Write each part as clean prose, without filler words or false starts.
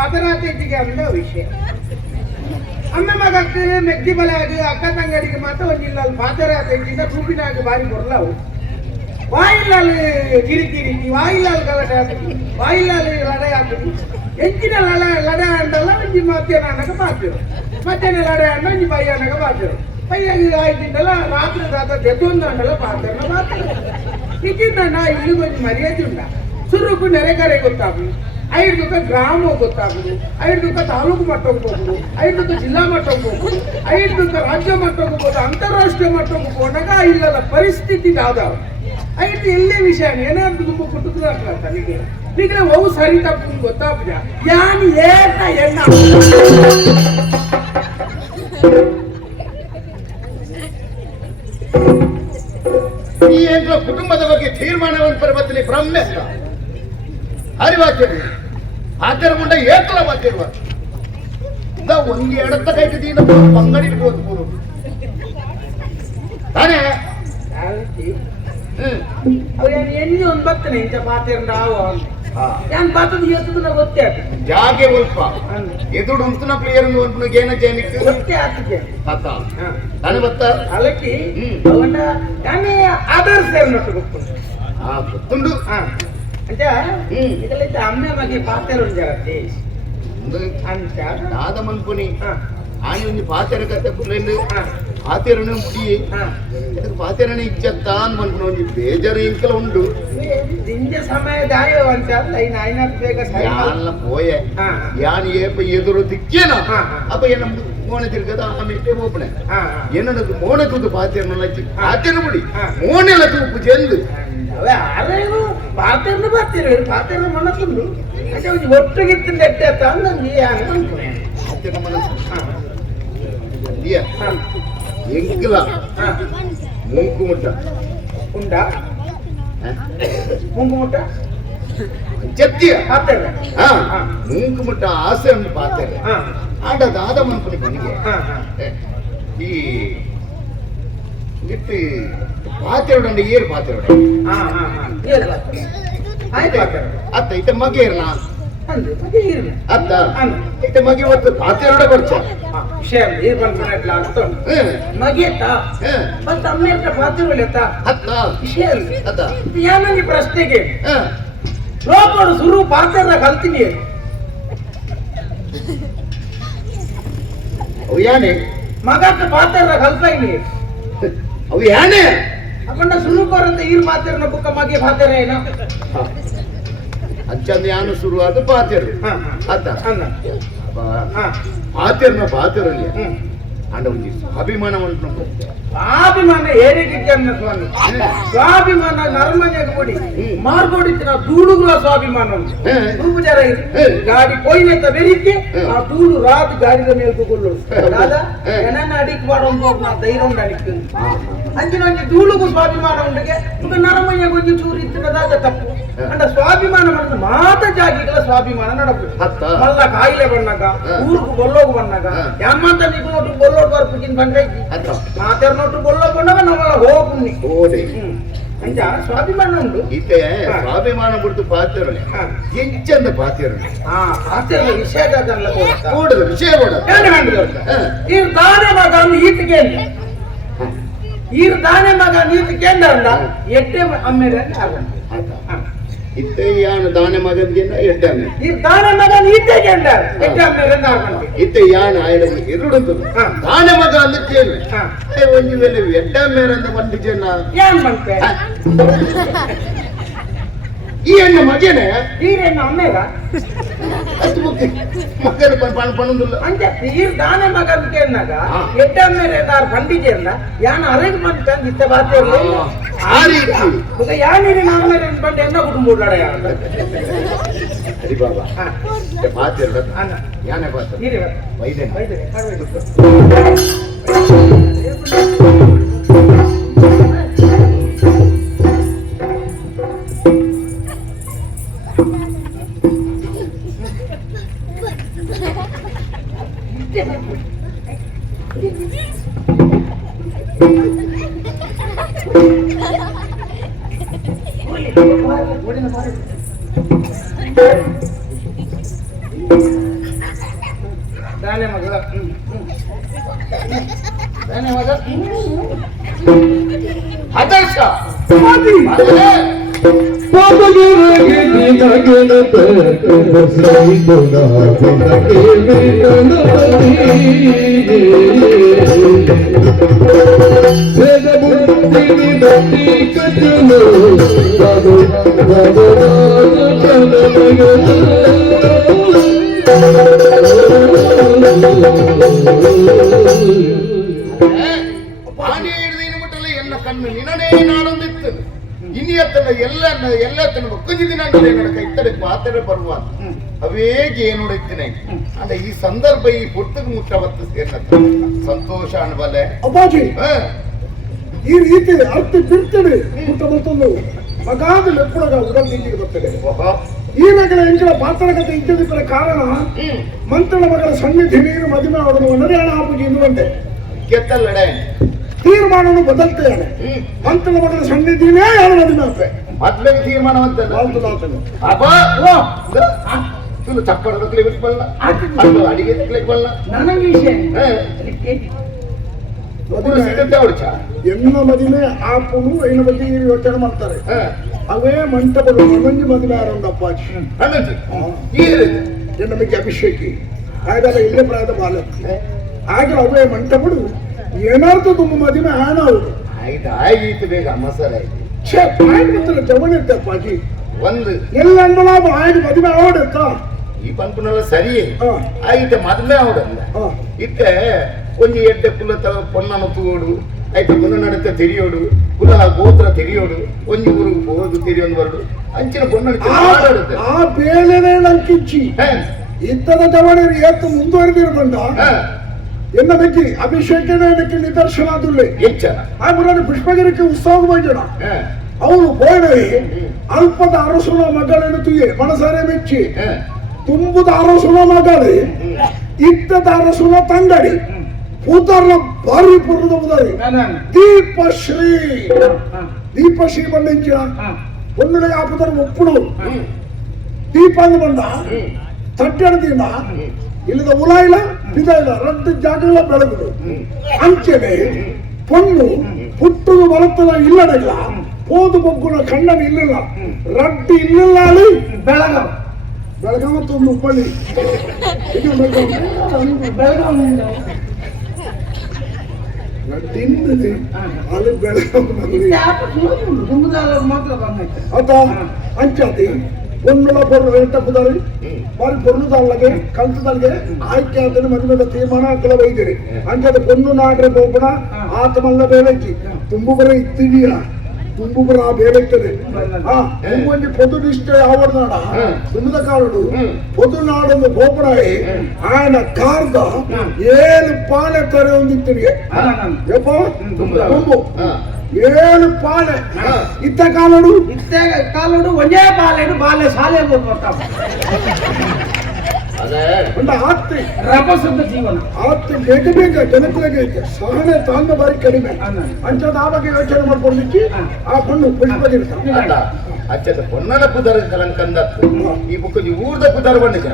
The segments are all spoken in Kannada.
ಪಾದರಾತ್ರಿಗೆ ಅಂದ ವಿಷಯ ಅಮ್ಮ ಮಗಕ್ಕೆ ಮೆಗ್ಗಿ ಬಲೆಯಾಗಿ ಅಕ್ಕ ತಂಗಡಿಗೆ ಮಾತ್ರ ಒಂದಿಲ್ಲ ಪಾದರಾತ್ರಿಗಿಂತ ರೂಪಿನಾಗ ಬಾರಿ ಬರಲವು ವಾಯಿಲಾಲ್ ಕಿರಿಕಿರಿ ವಾಯಿಲಾಲ್ ಗಲಾಟೆ ಹಾಕಿ ವಾಯಿಲಾಲ್ ಲಡೆ ಹಾಕಿ ಎಂಚಿನ ಲಡೆ ಅಂಡಲ್ಲ ಒಂಜಿ ಮಧ್ಯಾಹ್ನ ಅನ್ನಕ ಮಾಡ್ತೇವೆ ಮಧ್ಯಾಹ್ನ ಲಡೆ ಅಂಡ ಒಂಜಿ ಬಯ್ಯ ಅನ್ನಕ ಮಾಡ್ತೇವೆ ಬಯ್ಯಾಗಿ ಆಯ್ತಿಂದಲ್ಲ ರಾತ್ರಿ ಜೊತ್ತೊಂದು ಅಂಡಲ್ಲ ಪಾತ್ರೆ ಮಾಡ್ತೇವೆ ಇದರಿಂದ ನಾ ಇಲ್ಲಿ ಕೊಂಚ ಮರ್ಯಾದೆ ಉಂಟ ಸುರುಕು ನೆರೆಕರೆ ಗೊತ್ತಾಗುದು ಐದಕ್ಕೆ ಗ್ರಾಮ ಗೊತ್ತಾಗುದು ಐದಕ್ಕೆ ತಾಲೂಕು ಮಟ್ಟಕ್ಕೆ ಹೋಗುದು ಐದಕ್ಕೆ ಜಿಲ್ಲಾ ಮಟ್ಟಕ್ಕೆ ಹೋಗುದು ಐದಕ್ಕೆ ರಾಜ್ಯ ಮಟ್ಟಕ್ಕೆ ಹೋಗುದು ಅಂತಾರಾಷ್ಟ್ರೀಯ ಮಟ್ಟಕ್ಕೆ ಹೋದಾಗ ಇಲ್ಲದ ಪರಿಸ್ಥಿತಿ ಯಾವ್ದಾವ ಐದು ಎಲ್ಲೇ ವಿಷಯ ಏನಾದ್ರು ತುಂಬ ಕುಟುಂಬ ತನಗೆ ಈಗ ಅವು ಸರಿ ತಪ್ಪು ಗೊತ್ತಾಗ್ತದ ಯಾನ್ ಏನ ಎಣ್ಣ ಈ ಏನ್ರ ಕುಟುಂಬದ ಬಗ್ಗೆ ತೀರ್ಮಾನವನ್ನು ಪರ್ವತನೆ ಬ್ರಹ್ಮೆ ಅರಿವಾಗ್ತೇನೆ ಆತರ ಮುಂಡ ಏಕಲ ಮಾತಿರುವ ಒಂದ್ ಎಡತ್ತ ಕೈಟಿದೀನ ಬಂಗಡಿರ್ಬೋದು ಪೂರ್ವ ತಾನೇ ಎಣ್ಣೆ ಒಂದು ಬರ್ತೇನೆ ಇಂಥ ಪಾತ್ರೆ ಯಾನ್ ಪಾತ್ರದ ಎತ್ತದ ಗೊತ್ತೇ ಜಾಗೆ ಸ್ವಲ್ಪ ಎದುಡು ಉಂತನ ಪ್ಲೇಯರ್ ಏನ ಜೇನಿಕ್ಕೆ ಗೊತ್ತೇ ಆಗ್ತದೆ ತಾನೇ ಬತ್ತ ಅಲಕ್ಕಿ ಅವನ ನಾನೇ ಆಧರಿಸ್ತೇವೆ ನೋಟ್ಟು ಗೊತ್ತು ಗೊತ್ತುಂಡು అంటే ఇదైతే అమ్మే మాకి పాత్రలు ఉండాలి అంత నాదమనుకుని ఆయన ఉంది పాత్ర కథ పుల్లండి పాత్రను ముడి పాత్రని ఇచ్చేస్తా అనుకున్నావు ಒಂಜಿ ಬೇಜಾರು ಇಂಕಲ ಉಂಡು ದಿಂಜ ಸಮಯ ದಾಯೋ ಅಂತ ಲೈನ್ ಐನ ಬೇಗ ಯಾಲ್ಲ ಪೋಯೆ ಯಾನ್ ಏಪ ಎದುರು ದಿಕ್ಕೇನ ಅಪ್ಪ ಏನ ಮೋನೆ ತಿರ್ಗದ ಆಮೇಲೆ ಓಪನೆ ಏನದು ಮೋನೆ ತುದು ಪಾತ್ರನ ಲಚ್ಚಿ ಪಾತ್ರನ ಮುಡಿ ಮೋನೆ ಲ ತೂಪು ಚೆಂದು ಅವೇ ಆರೇನು ಪಾತ್ರೆನ ಬರ್ತೀರಿ ಪಾತ್ರೆನ ಮನಸ್ಸುಂಡು ಅದೇ ಒಂದು ಒಟ್ಟಿಗಿತ್ತಿಂದ ಎಟ್ಟೆತ್ತ ಅಂದಂಗೆ ಅನ್ಕೊಂಡೆ ಪಾತ್ರೆನ ಮನಸ್ಸು ದಿಯಾ ಎಂಕಲ ಮುಂಕುಮುಟ್ಟ ಉಂಡ ಮುಂಕುಮುಟ್ಟ చెత్తియ పాత్ర ముంకుముట్ట ఆశ ఉంది పాత్ర ఆడ దాదమనుకుని పనికి ఈ ఇట్టి పాత్రుడండి ఏరు పాత్రుడు అత్త ఇట మగేర్నా అత్త ఇట మగి వద్దు పాత్రుడ కొచ్చ విషయం ఏరు పనుకున్నట్లు అర్థం మగేత బట్ అమ్మేట పాత్రులేత అత్త విషయం అత్త ಯಾನಂಗಿ ಪ್ರಶ್ನೆಗೆ ಲೋಕರು ಸುರು ಪಾತ್ರ ಕಲ್ತೀನಿ ಅವು ಯಾನೆ ಮಗಕ್ಕೆ ಪಾತ್ರ ಕಲ್ಪೈನಿ ಅವು ಯಾನೆ ಅಕೊಂಡ ಸುರು ಬರಂತ ಈ ಪಾತ್ರನ ಬುಕ್ಕ ಮಗೆ ಪಾತ್ರ ಏನ ಅಂಚಂದ ಯಾನು ಶುರುವಾದ ಪಾತ್ರ ಅತ್ತ ಪಾತ್ರನ ಪಾತ್ರಲಿ ಅಂಡ ಒಂದು ಅಭಿಮಾನವನ್ನು ಸ್ವಾಭಿಮಾನ ಏರಿಗಿದ್ದೆ ಸ್ವಾಮಿ ಸ್ವಾಭಿಮಾನ ನರ್ಮನೆಗೆ ಕೊಡಿ ಮಾರ್ಕೊಡಿತ್ತಿನ ಧೂಳುಗಳ ಸ್ವಾಭಿಮಾನ ರೂಪಚಾರ ಗಾಡಿ ಕೊಯ್ನೆತ್ತ ಬೆರಿಕೆ ಆ ಧೂಳು ರಾತ್ ಗಾಡಿದ ಮೇಲೆ ತಗೊಳ್ಳು ರಾದ ಏನನ್ನ ಅಡಿಕ್ ಮಾಡೋದು ನಾ ಧೈರ್ಯ ಉಂಡು ಅಡಿಕ್ ಅಂಚಿನ ಒಂಜಿ ಧೂಳುಗೂ ಸ್ವಾಭಿಮಾನ ಉಂಡಿಗೆ ಈಗ ನರಮಯ್ಯ ಗೊಂಜಿ ಚೂರು ಇತ್ತಿನದಾದ ತಪ್ಪು ಅಂಡ ಸ್ವಾಭಿಮಾನ ಮಾಡಿದ ಮಾತ ಜಾಗಿಗಳ ಸ್ವಾಭಿಮಾನ ನಡಬೇಕು ಮಲ್ಲ ಕಾಯಿಲೆ ಬಂದಾಗ ಊರುಗೂ ಬೊಲ್ಲೋಗು ಬಂದಾಗ ಯಾಮಂತ ನೀವು ನೋಟು ಬೊಲ್ಲೋಡು ಬರ್ಬೇಕಿನ್ ಬಂದ್ರೆ ಮಾತಾಡ ನೋಟು ಬೊಲ್ಲೋಗು ಬಂದಾಗ ನಾವೆಲ್ಲ ಹೋಗುಣ್ಣಿ ಅಂಚ ಸ್ವಾಭಿಮಾನ ಉಂಟು ಇತ್ತೆ ಸ್ವಾಭಿಮಾನ ಬಿಡ್ತು ಪಾತ್ರನೆ ಎಂಚಂದ ಪಾತ್ರನೆ ಪಾತ್ರ ವಿಷಯದಲ್ಲ ಕೂಡದು ವಿಷಯ ಈ ದಾನೆ ಮಗ ಈತಿಗೆ ಈ ದಾನೆ ಮಗ ನೀತಿಗೆ ಅಂದ ಎಟ್ಟೆ ಅಮ್ಮೇಲೆ ಇತ್ತೆ ಯಾನ ದಾನೆ ಮಗನಿಗೆ ಎಡ್ಡೆ ಅಮ್ಮೆ ಈ ದಾನೆ ಮಗ ನೀತಿಗೆ ಅಂದ ಎಟ್ಟೆ ಅಮ್ಮೇಲೆ ಇತ್ತೆ ಯಾನ ಆಯ್ದ ಎರುಡುಂಟು ದಾನೆ ಮಗ ಅಂದಿದ್ದೇನೆ ಒಂದು ವೇಳೆ ಎಡ್ಡೆ ಅಮ್ಮೇಲೆ ಅಂತ ಬಂದಿದ್ದೇನ ಏನ್ ಬಂತೆ ಈ ಹೆಣ್ಣು ಮಗೇನೆ ಈರೇನು ಅಮ್ಮೇಗ ಮಗನ ಪಣಂದಿಲ್ಲ ಅಂಚೆ ಈ ದಾನೆ ಮಗನ್ ಕೇಳಿದಾಗ ಎಡ್ಡೆ ಅಮ್ಮೇಲೆ ಏನಾರು ಬಂದಿದೆ ಅಂದ ಯಾನ ಅರೇಂಜ್ ಬಂತ ಇತ್ತ ಬಾತೆ ಆ ರೀತಿ ಯಾನಿರಿ ಅಮ್ಮೇಲೆ ಬಂದು ಎನ್ನ ಕುಟುಂಬ ಉಳ್ಳಾಡ ಹರಿ ಬಾಬಾ ಪಾತ್ರ ಯಾನೆ ಪಾತ್ರ ವೈದ್ಯ ಓಡಿನ ಆದರ್ಶ ಸ್ವಾಮಿ. பாண்டிய எழுதின மட்டும் என்ன கண்ணு நினனே நாடொந்தித்து ಇನ್ನಿಯತ್ತನ ಎಲ್ಲತ್ತನ ಒಕ್ಕಂಜಿ ದಿನಾಂಕದ ನನ್ನ ಕೈತಡೆ ಪಾತ್ರೆ ಬರುವಾನ್ ಅವೇಗೆ ಏನು ನೋಡುತ್ತೇನೆ ಅಂದ್ರೆ ಈ ಸಂದರ್ಭ ಈ ಪುಟ್ಟಗೆ ಮುಟ್ಟವತ್ತು ಸೇರ್ನತ್ತ ಸಂತೋಷ ಅನ್ಬಲೆ ಅಪ್ಪಾಜಿ ಈ ರೀತಿ ಅರ್ಥ ಬಿಡ್ತೇನೆ ಪುಟ್ಟ ಮತ್ತೊಂದು ಮಗಾದ ಲೆಪ್ಪಳಗ ಉಡಲ್ ನೀತಿಗೆ ಬರ್ತದೆ ಈಗಾಗಲೇ ಎಂಕಲ ಪಾತ್ರಗತೆ ಇದ್ದದಕ್ಕೆ ಕಾರಣ ಮಂತ್ರನ ಮಗಳ ಸನ್ನಿಧಿ ನೀರು ಮದುವೆ ಅವರನ್ನು ನರೇಣ ಆಪುಜಿ ಎನ್ನುವಂತೆ ಕೆತ್ತಲ್ಲಡೆ ತೀರ್ಮಾನವನ್ನು ಬದಲ್ತೇನೆ ಮಂತ್ರನ ಮಗಳ ಸನ್ನಿಧಿನೇ ಯಾರು ಮದುವೆ ಮೊದ್ಲೇ ತೀರ್ಮಾನವಂತಲ್ಲ ತುಳು ಚಪ್ಪಡ ತಕ್ಲಿಕ್ಕೆ ಬಲ್ಲ ಅಡಿಗೆ ತಕ್ಲಿಕ್ಕೆ ಬಲ್ಲ ನನಗೆ ವಿಷಯ ಎನ್ನ ಮದುವೆ ಆಪುನು ಐನ ಬಗ್ಗೆ ಯೋಚನೆ ಮಾಡ್ತಾರೆ ಅವೇ ಮಂಟಪಗಳು ಮನಂಜಿ ಮದುವೆ ಆರಂಭ ಅಪ್ಪಾಜಿ ಎನ್ನ ಬಗ್ಗೆ ಅಭಿಷೇಕಿ ಹಾಗಾದ ಇಲ್ಲೇ ಪ್ರಾಯದ ಬಾಲಕ್ಕೆ ಆಗ ಅವೇ ಮಂಟಪಗಳು ಏನಾರ್ದು ತುಂಬ ಮದುವೆ ಆಣ ಅವರು ಆಯ್ತು ಬೇಗ ಮಸಾಲ ಆಯ್ತು ಜವನ ಇರ್ತೆ ಅಪ್ಪಾಜಿ ಒಂದು ಎಲ್ಲ ಲಾಭ ಆಯ್ತು ಮದುವೆ ಆವಡುತ್ತ ಈ ಪಂಪನೆಲ್ಲ ಸರಿ ಆಯ್ತು ಮದುವೆ ಆವಡಲ್ಲ ಇತ್ತ ಒಂದು ಎಡ್ಡೆ ಪುಲ್ಲ ಪೊನ್ನನ ತೂಡು ಆಯ್ತು ಪುನ್ನ ನಡತೆ ತೆರಿಯೋಡು ಪುಲ್ಲ ಗೋತ್ರ ತೆರಿಯೋಡು ಒಂದು ಊರು ಹೋದು ತೆರಿಯೊಂದು ಬರಡು ಅಂಚಿನ ಪೊನ್ನ ಆ ಬೇಳೆನೇ ನಂಕಿಚ್ಚಿ ಇತ್ತದ ಜವಣರು ಎತ್ತು ಮುಂದುವರೆದಿರಬಂದ ಎನ್ನ ಬಗ್ಗೆ ಅಭಿಷೇಕಕ್ಕೆ ನಿದರ್ಶನ ಆದುಲ್ಲೆ ಆ ಮುರಾರಿ ಪುಷ್ಪಗಿರಿಕೆ ಉತ್ಸವ ಬಂಜಣ ಅವನು ಹೋಗಿ ಅಲ್ಪದ ಅರಸುನ ಮಗಳನ್ನು ತುಯ್ಯೆ ಮನಸಾರೆ ಮೆಚ್ಚಿ ತುಂಬುದ ಅರಸುನ ಮಗಳೇ ಇತ್ತದ ಅರಸುನ ತಂಗಡಿ ಪೂತಾರ್ನ ಭಾರಿ ಪೂರ್ಣದ ಉದಾರಿ ದೀಪಶ್ರೀ ಬಂದಿಂಚಿನ ಒಂದನೇ ಆಪದರ ಒಪ್ಪುಡು ದೀಪ ಅಂದು ಬಂದ ತಟ್ಟೆಡದಿಂದ ಇಲ್ಲದ ಉಲ ಇಲ್ಲ ಬಿದ ಇಲ್ಲ ರದ್ದು ಜಾಗಗಳ ಬೆಳಗುದು ಅಂಚೆನೆ ಪೊಣ್ಣು ಹುಟ್ಟುದು ಬರುತ್ತದ ಇಲ್ಲಡಲ್ಲ ಹೋದು ಬೊಗ್ಗುನ ಕಣ್ಣನ ಇಲ್ಲಿಲ್ಲ ರಡ್ಡಿ ಇಲ್ಲಿಲ್ಲ ಅಲ್ಲಿ ಬೆಳಗಾವ ಮತ್ತು ಒಂದು ಹುಬ್ಬಳ್ಳಿ ಇದು ಬೆಳಗಾವ ತಿಂದಿದೆ ಅಲ್ಲಿ ಬೆಳಗಾವಿ ಅದ ಅಂಚಾತಿ ಒಂದುಲ ಪೊರ್ಲು ಎಂಟ ಪುದಾರಿ ಬಾರಿ ಪೊರ್ಲುದಲ್ಲಗೆ ಕಲ್ತದಲ್ಗೆ ಆಯ್ಕೆ ಆದ್ರೆ ಮದುವೆದ ತೀರ್ಮಾನ ಅಕ್ಕಲ ವೈದ್ಯರಿ ಅಂಚದ ಪೊನ್ನು ನಾಡ್ರೆ ಬೋಪಣ ಆತಮಲ್ಲ ಬೇಲೆಚ್ಚಿ ತುಂಬು ಬರ ಇತ್ತಿದೀಯ ತುಂಬು ಬರ ಆ ಬೇಲೆತ್ತದೆ ಒಂದು ಪೊದು ನಿಷ್ಠೆ ಆವಡ್ನಾಡ ತುಂಬದ ಕಾರಡು ಪೊದು ನಾಡೊಂದು ಬೋಪಣಾಯಿ ಆಯನ ಕಾರ್ದ ಏಳು ಪಾಲೆ ತರ ಒಂದಿತ್ತಿಗೆ ಯಪ್ಪ ತುಂಬು ಏಳು ಪಾಲೆ ಇತ್ತ ಕಾಲಡು ಒಂದೇ ಪಾಲೆಡು ಬಾಲೆ ಶಾಲೆ ಆತ್ತಿ ರಭಸದ ಜೀವನ ಆತ್ತಿ ಬೇಗ ಜನತೆಗೆ ಸಹನೆ ತಾಳ್ಮೆ ಬಾರಿ ಕಡಿಮೆ ಅಂಚದ ಆ ಬಗ್ಗೆ ಯೋಚನೆ ಮಾಡ್ಕೊಂಡಿಕ್ಕಿ ಆ ಪಣ್ಣು ಪುಷ್ಪಗಿರ್ತ ಅಚ್ಚದ ಪೊನ್ನದ ಪುದರ ಕಲಂಕಂದತ್ತು ಈ ಬುಕ್ಕ ಊರ್ದ ಪುದರ ಬಣ್ಣಿಕ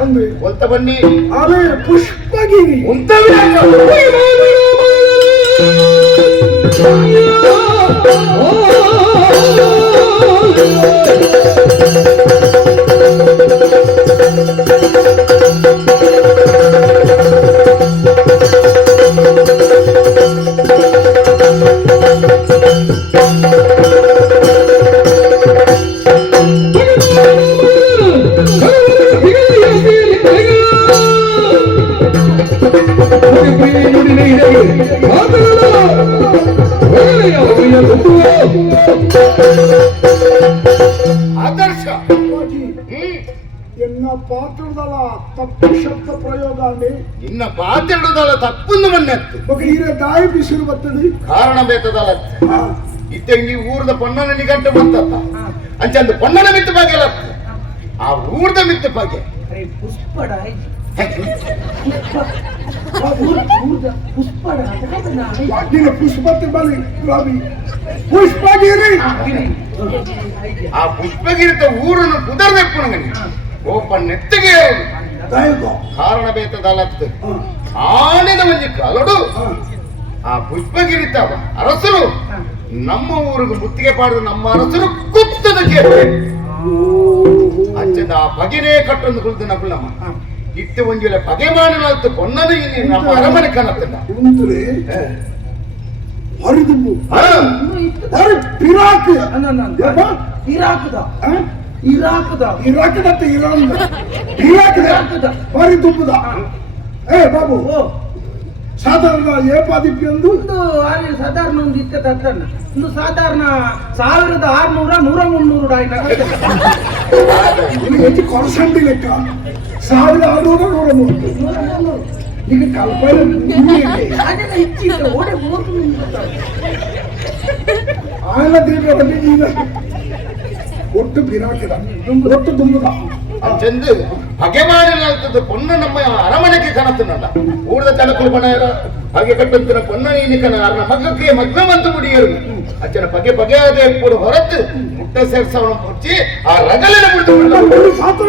ಅಂದ್ರೆ ಒಂತ ಬನ್ನಿ ಅದೇ ಪುಷ್ಪಗಿರಿ ಆದರ್ಶ ಎನ್ನ ಪಾತ್ರದಲ್ಲ ತಪ್ಪು ಶಬ್ದ ಪ್ರಯೋಗ ಅಂಡಿ ಇನ್ನ ಪಾತ್ರದಲ್ಲ ತಪ್ಪನ್ನು ಮನ್ನೆತ್ತು ಹೀರೆ ದಾಯಿ ಬಿಸಿರು ಬರ್ತದೆ ಕಾರಣ ಬೇತದಲ್ಲ ಇತ್ತ ಈ ಊರದ ಪೊನ್ನನ ನಿಗಂಟು ಬಂತತ್ತ ಅಂಚಂದು ಪೊನ್ನನ ಮಿತ್ತು ಬಗ್ಗೆ ಆ ಊರ್ದ ಮಿತ್ತು ಬಗ್ಗೆ ಪುಷ್ಪಡ ಪುಷ್ಪತಿ ಬಲಿ ಪುಷ್ಪಗಿರಿ ಆ ಪುಷ್ಪಗಿರಿತ ಊರನ್ನು ಕುದರ್ದೆಪ್ಪುಣಗನಿ ಓಪ ನೆತ್ತಿಗೆ ಕಾರಣ ಬೇತದಲ್ಲತ್ತು ಆನೆದ ಮಂಜಿ ಕಲಡು ಆ ಪುಷ್ಪಗಿರಿ ತಾವ ಅರಸರು ಹ. ನಮ್ಮ ಊರಿಗೆ ಮುತ್ತಿಗೆ ಪಾಡಿದ ನಮ್ಮ ಅರಸರು ಕುತ್ತದ ಕೇಳ್ತೆ ಅಂಚದ ಆ ಬಗೆನೇ ಕಟ್ಟೊಂದು ಕುಳಿತು ನಗುಲಮ್ಮ ಹ. ಇತ್ತೆ ಒಂಜುಲೆ ಬಗೆ ಮಾಡಿನಲ್ತು ಕೊನ್ನದು ಇಲ್ಲಿ ನಮ್ಮ ಅರಮನೆ ಕಾಣತ್ತಿಲ್ಲ ಉಂತ್ರೆ ಹರಿದುಂಬು ಹಾ. ಇನ್ನು ಇತ್ತು ಹರಿ ಪಿರಾಕ್ ಇರಾಕ್ದ ಇರಾಕ್ದ ಇರಾಕದತ್ತ ಇರಾನ್ ಪಿರಾಕದ ಹರಿದುಂಬುದ ಏ ಬಾಬು ಓ ಸಾಧಾರಣ ಏಪಾದಿಪ್ಪಿ ಒಂದು ಒಂದು ಅಲ್ಲಿ ಸಾಧಾರಣ ಒಂದು ಇತ್ತ ತತ್ತನ್ನ ಒಂದು ಸಾಧಾರಣ 1600 100 300 ಇಲ್ಲಿ ಹೆಚ್ಚು ಕೊರಸಂಡಿ ಲೆಕ್ಕ 1600 130 ಈಗ ಕಲ್ಪನೆ ಅದೆಲ್ಲ ಇಚ್ಚಿತ್ತು ಓಡೆ 30 ನಿಮಿಷ ಆಯನ ದೀರ್ಘದಲ್ಲಿ ನೀನು ಒಟ್ಟು ಪಿರಾಕಿದ ಒಟ್ಟು ದುಂಬುದ ಅಂಚೆಂದು ಬಗೆ ಮಾಡಿನಲ್ತದ್ದು ಪೊನ್ನ ನಮ್ಮ ಅರಮನೆಗೆ ಕಾಣತ್ತನಲ್ಲ ಊರದ ತನಕಲು ಬಣ ಹಾಗೆ ಕಟ್ಟಂತಿನ ಪೊನ್ನ ನೀನಿಕನ ಅರ್ನ ಮಗಕ್ಕೆ ಮಗ್ನವಂತ ಮುಡಿಯರು ಅಚ್ಚನ ಬಗೆ ಬಗೆಯಾದ ಕೂಡ ಹೊರತು ಮುಟ್ಟ ಸೇರ್ಸವನ ಮುಚ್ಚಿ ಆ ರಗಲಿನ ಬಿಡ್ತು ಪಾತ್ರ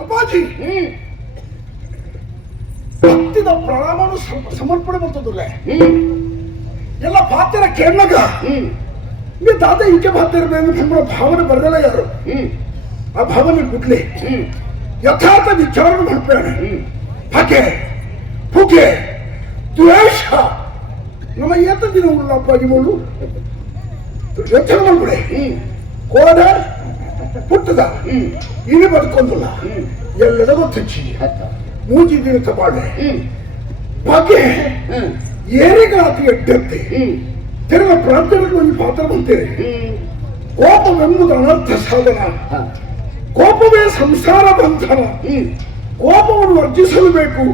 ಅಪ್ಪಾಜಿ ಭಕ್ತಿದ ಪ್ರಾಣವನ್ನು ಸಮರ್ಪಣೆ ಮಾಡ್ತದಲ್ಲ ಎಲ್ಲ ಪಾತ್ರ ಕೇಳಾಗ ನೀವು ತಾತ ಈಕೆ ಪಾತ್ರ ನಮ್ಮ ಭಾವನೆ ಬರದಲ್ಲ ಯಾರು ಆ ಭಾವನೆ ಬಿಡ್ಲಿ ಯಥಾರ್ಥ ವಿಚಾರ ಮಾಡ್ಬೇಡ ಹಗೆ ಪುಗೆ ದ್ವೇಷ ನಮ್ಮ ಎತ್ತ ದಿನ ಉಳ್ಳ ಅಪ್ಪಾಜಿ ಮಗಳು ಯೋಚನೆ ಮಾಡ್ಬಿಡೆ ಕೋಡ ಪುಟ್ಟದ ಇನಿ ಬದುಕೊಂದಿಲ್ಲ ಎಲ್ಲದೂ ತೆಚ್ಚಿ ಮೂಜಿ ದಿನ ತಪಾಳೆ ಬಗೆ ಏರಿಗಾತಿ ಎಡ್ಡತ್ತೆ ತೆರಳ ಪ್ರಾಂತ್ಯಗಳಿಗೆ ಒಂದು ಪಾತ್ರ ಬಂತೇವೆ ಕೋಪವೆಂಬುದು ಅನರ್ಥ ಸಾಧನ ಕೋಪವೇ ಸಂಸಾರ ಬಂಧನ ಕೋಪವನ್ನು ವರ್ಜಿಸಲು ಬೇಕು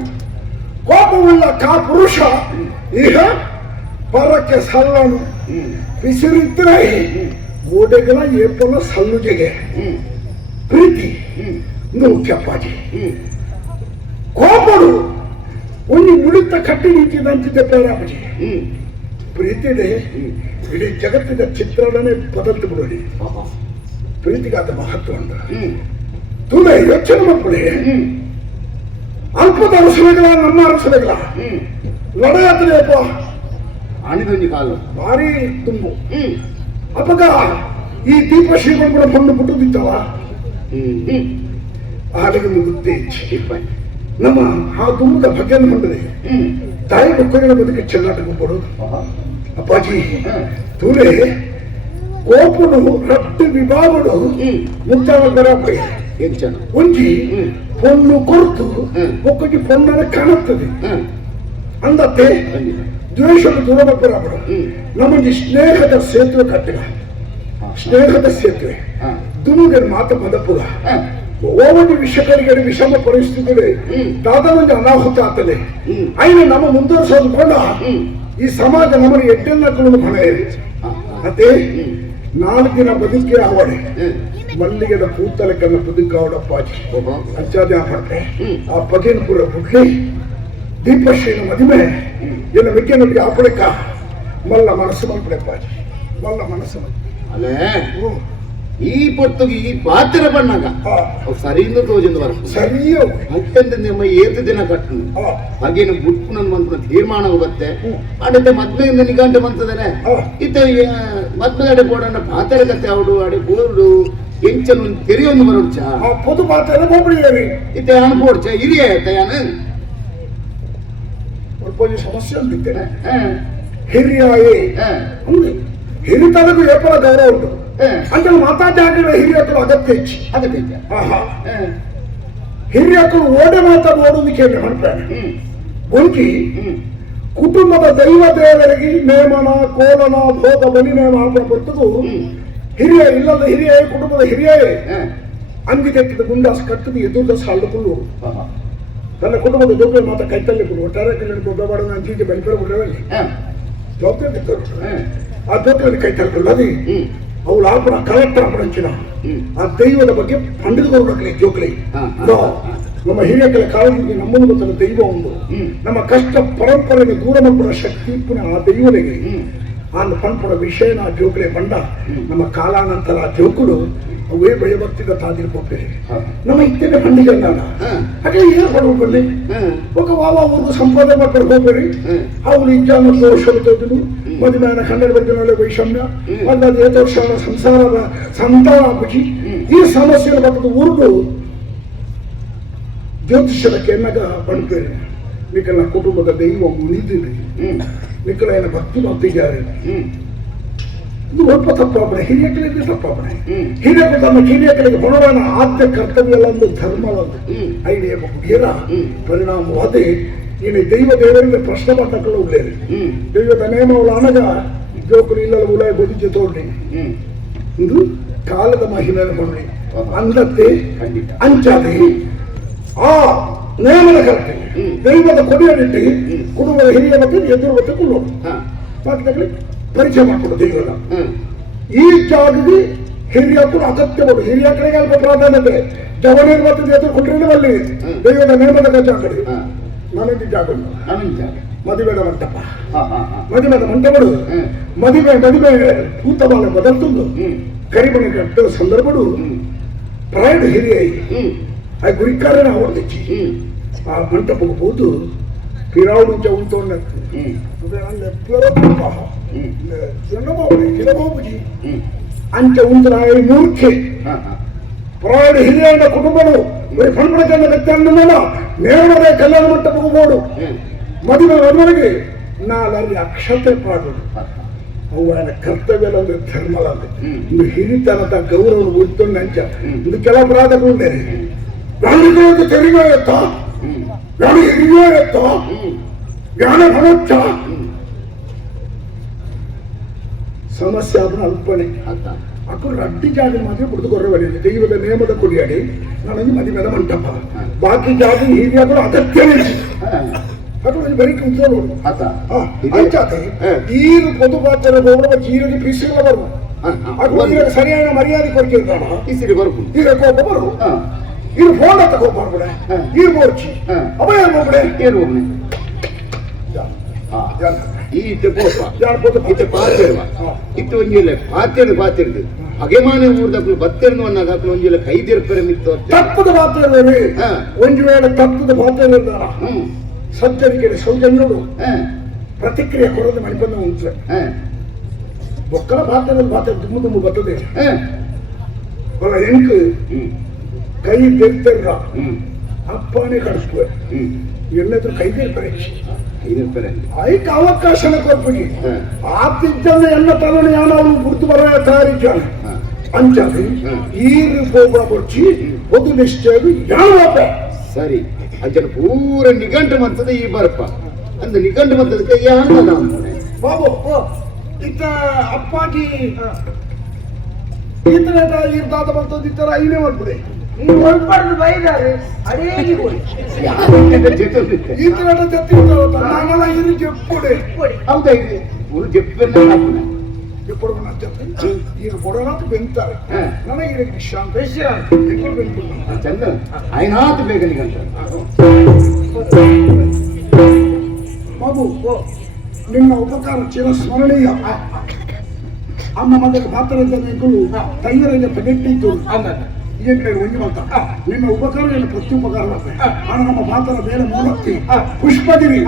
ಕೋಪವುಳ್ಳ ಕಾ ಪುರುಷ ಈಗ ಪರಕ್ಕೆ ಸಲ್ಲನು ಬಿಸಿರಿದ್ರೆ ಗೋಡೆಗಳ ಏಪಲ ಸಲ್ಲುಜೆಗೆ ಪ್ರೀತಿ ಮುಖ್ಯಪ್ಪಾಜಿ ಕೋಪಡು ಒಂದು ಮುಳಿತ ಕಟ್ಟಿ ನಿಂತಿದ್ದಂತಿದ್ದೆ ಬೇರಾಪಜಿ ಪ್ರೀತಿದೆ ಇಡೀ ಜಗತ್ತಿನ ಚಿತ್ರಣನೇ ಬದಲ್ತು ಬಿಡೋಡಿ ಪ್ರೀತಿಗಾದ ಮಹತ್ವ ಅಂತ ತುಂಬ ಯೋಚನೆ ಮಾಡ್ಬಿಡಿ ಅಲ್ಪದ ಅರಸನೆಗಳ ನಮ್ಮ ಅರಸನೆಗಳ ಲಡೆಯಾತ್ರೆಯಪ್ಪ ಆಣಿದೊಂದು ಕಾಲು ಭಾರಿ ತುಂಬು ಅಪಗ ಈ ದೀಪ ಶ್ರೀಮಂತರ ಮಣ್ಣು ಬಿಟ್ಟುದಿತ್ತವ ಹಾಲಿಗೆ ಮುಗುತ್ತೆ ನಮ್ಮ ಆ ತುಂಬದ ಬಗ್ಗೆಯನ್ನು ಹೊಂದಿದೆ ತಾಯಿ ಮಕ್ಕಳಿನ ಬದುಕಿ ಚೆಲ್ಲಾಟಕ್ಕೆ ಕೊಡೋದು ಅಪ್ಪಾಜಿ ತೂರೆ ಕೋಪನು ರಟ್ಟು ವಿಭಾಗಡು ಮುಕ್ತಾವ ಬರಾಪೈ ಒಂಜಿ ಪೊನ್ನು ಕೊರ್ತು ಒಕ್ಕಿ ಪೊನ್ನನ ಕಾಣುತ್ತದೆ ಅಂದತ್ತೆ ದ್ವೇಷದ ದೂರ ಬರ್ಬರಾಬಿಡು ನಮಗೆ ಸ್ನೇಹದ ಸೇತುವೆ ಕಟ್ಟಿಗ ಸ್ನೇಹದ ಸೇತುವೆ ದುಮ್ಗೆ ಮಾತ ಮದಪ್ಪುಗ ಓವೊಂದು ವಿಷಕರಿಗೆ ವಿಷಮ ಪರಿಸ್ಥಿತಿ ದಾದ ಒಂದು ಅನಾಹುತ ಆಗ್ತದೆ అయినా ನಮ್ಮ ಮುಂದುವರಿಸೋದು ಕೊಂಡ ಈ ಸಮಾಜ ನಮ್ಮನ್ನು ಎಟ್ಟೆನ್ನಕೊಳ್ಳಲು ಹೊಣೆ ಮತ್ತೆ 4 ದಿನ ಬದುಕಿ ಆವಡೆ ಮಲ್ಲಿಗೆದ ಕೂತಲಕ್ಕನ್ನ ಬದುಕಾವಡಪ್ಪಾಜಿ ಅಜ್ಜಾದ ಪಟ್ಟೆ ಆ ಪದೇನಪುರ ಬುಕ್ಕಿ ದೀಪಶ್ರೀನ ಮದುವೆ ಎಲ್ಲ ಮೆಕ್ಕೆನೊಟ್ಟಿಗೆ ಆಪಡಕ್ಕ ಮಲ್ಲ ಮನಸ್ಸು ಮಲ್ಪಡೆಪ್ಪಾಜಿ ಮಲ್ಲ ಮನಸ್ಸು ಅಲ್ಲೇ ಈ ಪೊತ್ತುಗೆ ಈ ಪಾತ್ರ ಬಣ್ಣಾಗ ಸರಿಯಿಂದ ತೋಜಂದು ಬರ ಸರಿಯೋ ಮುಪ್ಪಂದ ನಿಮ್ಮ ಏತು ದಿನ ಕಟ್ಟು ಹಾಗೇನು ಬುಟ್ಟು ನನ್ನ ಮಂತ್ರ ತೀರ್ಮಾನ ಹೋಗುತ್ತೆ ಅಡೆ ಮದ್ವೆಯಿಂದ ನಿಗಂಟು ಬಂತದನೆ ಇತ್ತ ಮದ್ವೆ ಅಡೆ ಬೋಡನ್ನ ಪಾತ್ರ ಕತ್ತೆ ಅವಡು ಅಡೆ ಬೋರ್ಡು ಎಂಚನು ತೆರೆಯೊಂದು ಬರೋಡ್ಚ ಪೊದು ಪಾತ್ರ ಹೋಗ್ಬಿಡಿಯರಿ ಇತ್ತ ಅನ್ಬೋಡ್ಚ ಹಿರಿಯ ತಯಾನ ಒಂದು ಸಮಸ್ಯೆ ಅಂತಿದ್ದೇನೆ ಹಿರಿಯಾಯೇ ಹಿರಿತನಗೂ ಏಪಲ ಗೌರವ ಉಂಟು ಅಂತ ಮಾತಾಡಿದ ಹಿರಿಯಕ್ಕಳು ಅಗತ್ಯ ಹೆಚ್ಚಿ ಹಿರಿಯಕ್ಕಳು ಓಡೆ ಮಾತಾಡೋದಕ್ಕೆ ಮಾಡ್ತಾರೆ ಗೊಂಕಿ ಕುಟುಂಬದ ದೈವ ದೇವರಿಗೆ ನೇಮನ ಕೋಲನ ಭೋಗ ಬಲಿ ನೇಮ ಬರ್ತದು ಹಿರಿಯ ಇಲ್ಲದ ಹಿರಿಯ ಕುಟುಂಬದ ಹಿರಿಯ ಅಂಗಿದೆತ್ತಿದ ಗುಂಡಾಸ್ ಕಟ್ಟದು ಎದುರ್ದ ಸಾಲಕೊಂಡು ತನ್ನ ಕುಟುಂಬದ ಜೊತೆ ಮಾತ್ರ ಕೈತಲ್ಲಿ ಕೊಡು ಒಟ್ಟಾರೆ ದೊಡ್ಡವಾಡ ಅಂಚಿಗೆ ಬೆಳಪೆರ ಬಿಟ್ಟರಲ್ಲಿ ಜವಾಬ್ದಾರಿ ಆ ಜೊತೆಯಲ್ಲಿ ಕೈ ತಳ್ಕೊಳ್ಳ ಅದು ಅವಳು ಆಪಣ ಕಲೆಕ್ಟರ್ ಆಪಣಂಚಿನ ಆ ದೈವದ ಬಗ್ಗೆ ಪಂಡಿತರು ಜೋಕಲಿ ನಮ್ಮ ಹಿರಿಯಕಲ ಕಾಲದಲ್ಲಿ ನಮ್ಮನ್ನು ಗೊತ್ತಲ್ಲ ದೈವ ಒಂದು ನಮ್ಮ ಕಷ್ಟ ಪರಂಪರೆಗೆ ದೂರ ಮಲ್ಪಡ ಶಕ್ತಿ ಪುನಃ ಆ ದೈವನಿಗೆ ಆ ಪಂಪಡ ವಿಷಯನ ಜೋಕಲೆ ಬಂಡ ನಮ್ಮ ಕಾಲಾನಂತರ ಆ ಜೋಕುಲು ಅವೇ ಭಯಭಕ್ತಿದ ತಾದಿರ್ಕೊಟ್ಟೆ ನಮ್ಮ ಇತ್ತೇನೆ ಪಂಡಿಗೆ ಅಂದಾನ ಹಾಗೆ ಏನು ಪಡ್ಬೇಕಲ್ಲಿ ఒక వావా ఊరు సంపాదన ಹೋಗ್ಬೇಡಿ ಅವಳು ಇಜ್ಜಾನ ದೋಷಗಳು ತೋದನು ಮದುವೆನ ಕನ್ನಡ ಬಗ್ಗೆ ವೈಷಮ್ಯ ಒಂದಾದ 7 ವರ್ಷ ಸಂಸಾರದ ಸಂತಾನ ಬುಜಿ ಈ ಸಮಸ್ಯೆನ ಬರ್ತದ ಊರ್ದು ಜ್ಯೋತಿಷ್ಯಕ್ಕೆ ಎನ್ನಗ ಪಂಪೇರಿ ನಿಕಲ ಕುಟುಂಬದ ದೈವ ಮುನಿದಿರಿ ನಿಕಲ ಏನ ಭಕ್ತಿ ಭಕ್ತಿಗಾರಿ ಇದು ಒಬ್ಬ ತಪ್ಪಾಪಣೆ ಹಿರಿಯಕಲಿಗೆ ತಪ್ಪಾಪಣೆ ಹಿರಿಯರು ತಮ್ಮ ಹಿರಿಯಕಲಿಗೆ ಹೊಣವನ ಆದ್ಯ ಕರ್ತವ್ಯ ಒಂದು ಧರ್ಮವನ್ನು ಐಡಿಯ ಮುಗಿಯರ ಪರಿಣಾಮವಾದಿ ಇನ್ನು ದೈವ ದೇವರಿಂದ ಪ್ರಶ್ನೆ ಪಟ್ಟಗಳು ಉಳ್ಳೇರಿ ದೈವದ ನೇಮವಳ ಅನಗ ಜೋಕರು ಇಲ್ಲದ ಉಲಾಯ ಬದುಕಿ ತೋಡಿ ಇದು ಕಾಲದ ಮಹಿಮೆಯನ್ನು ಕೊಂಡಿ ಅಂದತ್ತೆ ಅಂಚಾದೆ ಆ ನೇಮದ ಕರ್ತವ್ಯ ದೈವದ ಕೊನೆಯನ್ನಿಟ್ಟು ಕುಟುಂಬದ ಹಿರಿಯ ಬಗ್ಗೆ ಎದುರು ಬಗ್ಗೆ ಕೊಳ್ಳೋದು ಮಾತುಗಳಲ್ಲಿ ಪರಿಚಯ ಮಾಡಿಕೊಡು ದೈವದ ಈ ಜಾಗಕ್ಕೆ ಹಿರಿಯಕ್ಕೂ ಅಗತ್ಯವಾದ ಹಿರಿಯ ಕಡೆಗೆ ಅಲ್ಪ ಪ್ರಾಧಾನ್ಯತೆ ಜವನೇರ್ ಮತ್ತು ಎದುರುಕೊಂಡ್ರೆ ಅಲ್ಲಿ ದೈವದ ನೇಮದ ಜಾಗಡಿ ನನಗೆ ಜಾಗ ಮದುವೆದ ಮಂಟಪ ಮದುವೆದ ಮಂಟಪಡು ಮದುವೆ ಪೂತಮಾಲೆ ಬದಲ್ತುಂದು ಕರಿಮಣಿ ಕಟ್ಟುವ ಸಂದರ್ಭಡು ಪ್ರಾಯಣ ಹಿರಿಯ ಆ ಗುರಿಕಾರನ ಅವರ್ದಿಚ್ಚಿ ಆ ಮಂಟಪಕ್ಕೆ ಹೋದು ಪಿರಾವಡು ಉಂಟೋಣ್ಣಕ್ಕೆ ಅಂಚ ಉಂಟರಾಯ ಮೂರ್ಖೆ ಪ್ರಾಣ ಹಿರಿಯರ ಕುಟುಂಬನು ಪಂಪಣಕನ್ನ ವ್ಯಕ್ತಿಯನ್ನ ನೇರಳೆ ಕಲ್ಯಾಣ ಮಂಟಪಕ್ಕೆ ಹೋಡು ಮದುವೆಗೆ ನಾಲಲ್ಲಿ ಅಕ್ಷತೆ ಪಾಡೋದು ಅವನ ಕರ್ತವ್ಯ ಅಂದ್ರೆ ಧರ್ಮಲ ಒಂದು ಹಿರಿತನದ ಗೌರವ ಉಳಿತೊಂಡು ಅಂಚ ಇದು ಕೆಲ ಅಪರಾಧಗಳು ಬೇರೆ ಗಾಳಿಗಳಿಗೆ ತೆರಿಗೆ ಎತ್ತ ಗಾಳಿ ಹಿರಿಯೋ ಎತ್ತ ಜ್ಞಾನ ಭನೋಚ್ಚ ಸಮಸ್ಯೆ ಅದನ್ನ ಅಲ್ಪನೆ ಅಕ್ಕರು ಅಡ್ಡಿ ಜಾಗ ಮಾತ್ರ ಬಿಡ್ದು ಕೊರವಡಿದೆ ದೈವದ ನೇಮದ ಕುಡಿಯಾಡಿ ನನಗೆ ಮದುವೆದ ಮಂಟಪ ಬಾಕಿ ಜಾಗ ಹಿರಿಯಾಗಲು ಅಗತ್ಯವೇ ಅದು ಬರೀ ಕುಂತ್ಕೊಳ್ಳೋದು ಅಂಚಾತೆ ಈರು ಪೊದು ಪಾತ್ರ ಗೌರವ ಜೀರಿಗೆ ಪೀಸಿಲ್ಲ ಬರು ಅದು ಸರಿಯಾದ ಮರ್ಯಾದೆ ಕೊಡ್ತಿರ್ತಾನ ಈಗ ಕೋಪ ಬರು ಇದು ಫೋನ್ ತಗೋ ಮಾಡ್ಬಿಡೆ ಈರು ಮೋರ್ಚಿ ಅವ ಏನು ಹೋಗ್ಬಿಡೆ ಏನು ಹೋಗ್ಬಿಡೆ ಇತ್ತು ಒಂಜಿಲ್ಲ ಪಾತಿರ್ದು ಅಗೆಮಾನೆ ಊರ್ದಕ್ಕೂ ಬತ್ತಿರ್ನು ಅನ್ನೋದು ಒಂಜಿಲ್ಲ ಕೈದಿರ್ಪರೆ ಮಿತ್ತು ತಪ್ಪದ ಪಾತ್ರ ಒಂದು ವೇಳೆ ತಪ್ಪದ ಪಾತ್ರ ಸಜ್ಜನಿಗೆ ಸೌಜನ್ಯರು ಪ್ರತಿಕ್ರಿಯೆ ಕೊಡೋದು ಮಣಿಬಂದ ಉಂಟು ಬೊಕ್ಕಲ ಪಾತ್ರದಲ್ಲಿ ಪಾತ್ರ ತುಂಬ ತುಂಬ ಬರ್ತದೆ ಎಂಟು ಕೈ ತೆರ್ತಾರ ಅಪ್ಪನೇ ಕಳಿಸ್ತಾರೆ ಎಲ್ಲಾದ್ರೂ ಕೈ ತೆರ್ತಾರೆ ಐಕ್ ಅವಕಾಶನ ಕೊಟ್ಬಿಡಿ ಆತಿದ್ದಂದ ಎಲ್ಲ ತಲನೆ ಯಾವನು ಗುರ್ತು ಬರ ತಯಾರಿದ್ದಾನೆ ಅಂಚಾದಿ ಈ ಗೋಬ ಕೊಚ್ಚಿ ಒಂದು ನಿಷ್ಠೆದು ಯಾವ ಸರಿ ಅಂಚನ ಪೂರ ನಿಘಂಟು ಮಂತದ ಈ ಬರಪ್ಪ ಅಂತ ನಿಕಂಡು ಬರ್ತದಕ್ಕೆ ಯಾರು ಅಂತಾನೆ ಬಾಬು ಇತ್ತ ಅಪ್ಪಾಜಿ ಈತನ ಇರ್ದಾದ ಬರ್ತದ ಇತ್ತರ ಐನೇ ಮಾಡ್ಬಿಡಿ ನೀವು ಹೊರಬಾರ್ದು ಬೈದಾರೆ ಅಡೇಗಿ ಕೊಡಿ ಈತನ ಜೊತೆ ನಾನೆಲ್ಲ ಇರು ಜಪ್ಪುಡೆ ಕೊಡಿ ಹೌದಾ ಇದೆ ಒಂದು ಜಪ್ಪನ್ನ ಹಾಕೋಣ ಎప్పుడు నా జత ఈయన కొడరాకు పెంచుతారు ನನಗೆ ಇದಕ್ಕೆ ಶಾಂತ ಎప్పుడు పెంచుతున్నాను ಚಂದ ಆಯ್ನಾತ್ ಬೇಗನಿಗಂತ బాబు నిన్న ఉపకారం చిర స్మరణీయ అమ్మ మగకు మాత్రం నీకులు తయ్యరైన పెనెట్టిದ್ದು ಈಗ ಒಂಜಿ ಮಾತ ನಿನ್ನ ಉಪಕಾರ ಏನು ಪ್ರತಿ ಉಪಕಾರ ಆಗ ನಮ್ಮ ಮಾತನ ಮೇಲೆ ಮೂಲಕ್ಕೆ ಪುಷ್ಪದಿರಿ